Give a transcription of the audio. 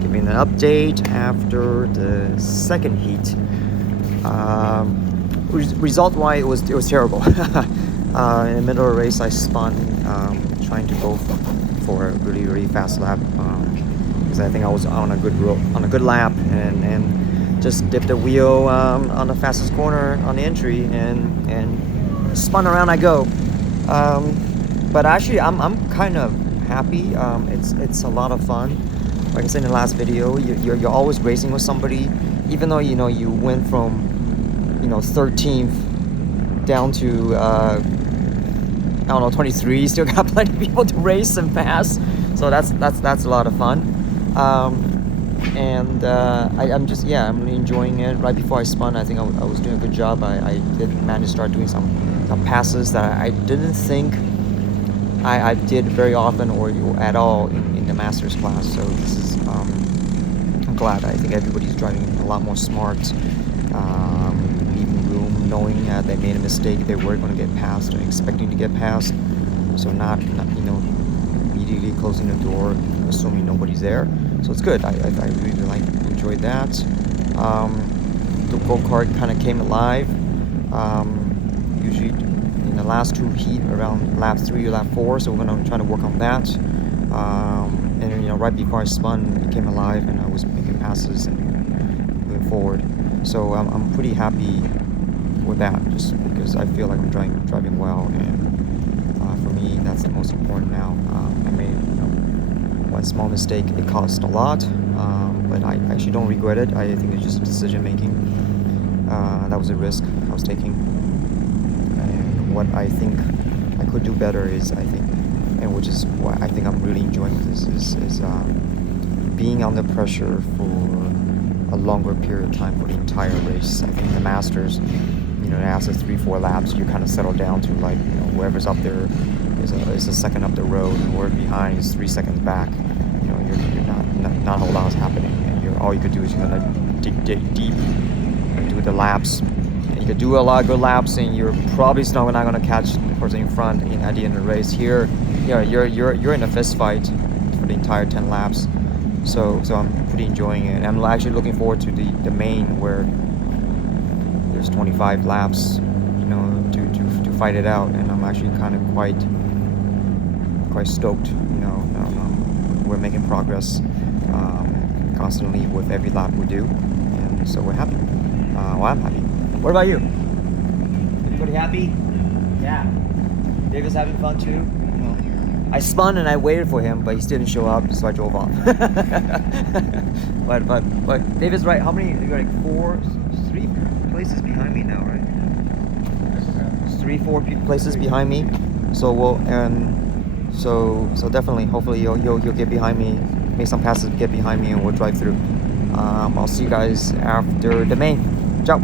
Giving an update after the second heat. Result-wise, it was terrible. In the middle of the race, I spun, trying to go for a really fast lap, because I think I was on a good lap, and just dipped the wheel on the fastest corner on the entry, and spun around I go. But actually, I'm kind of happy. It's a lot of fun. Like I said in the last video, you're always racing with somebody, even though you went from 13th down to I don't know 23. You still got plenty of people to race and pass, so that's a lot of fun. I'm really enjoying it. Right before I spun, I think I was doing a good job. I did manage to start doing some passes that I didn't think I did very often or at all in the Masters class. So this is I'm glad. I think everybody's driving a lot more smart, leaving room, knowing they made a mistake, they were going to get passed, or expecting to get passed. So not immediately closing the door, assuming nobody's there. So it's good. I really enjoyed that. The go-kart kind of came alive. Usually in the last two heat around lap 3 or lap 4, so we're gonna try to work on that. And right before I spun, it came alive, and I was making passes and moving forward. So I'm pretty happy with that, just because I feel like I'm driving well, and for me that's the most important now. I made one small mistake. It cost a lot, but I actually don't regret it. I think it's just decision making. That was a risk I was taking, and what I think I could do better is, and which is what I think I'm really enjoying this is being under pressure for a longer period of time for the entire race. I think the Masters, after 3-4 laps, you kind of settle down to whoever's up there is a second up the road, and whoever behind is 3 seconds back. You're not a whole lot is happening, and all you could do is dig deep and do the laps. And you could do a lot of good laps, and you're probably still not going to catch the person in front at the end of the race. Here, you're in a fist fight for the entire 10 laps. So I'm pretty enjoying it. And I'm actually looking forward to the main, where there's 25 laps, to fight it out, and I'm actually kind of quite stoked. We're making progress constantly with every lap we do, and so we're happy. I'm happy. What about you? Everybody happy? Yeah. David's having fun too. I spun and I waited for him, but he still didn't show up, so I drove off. but David's right. How many? You're like 3 places behind me now, right? 3-4 places behind me. So so definitely, hopefully you'll get behind me, make some passes, get behind me, and we'll drive through. I'll see you guys after the main. Ciao.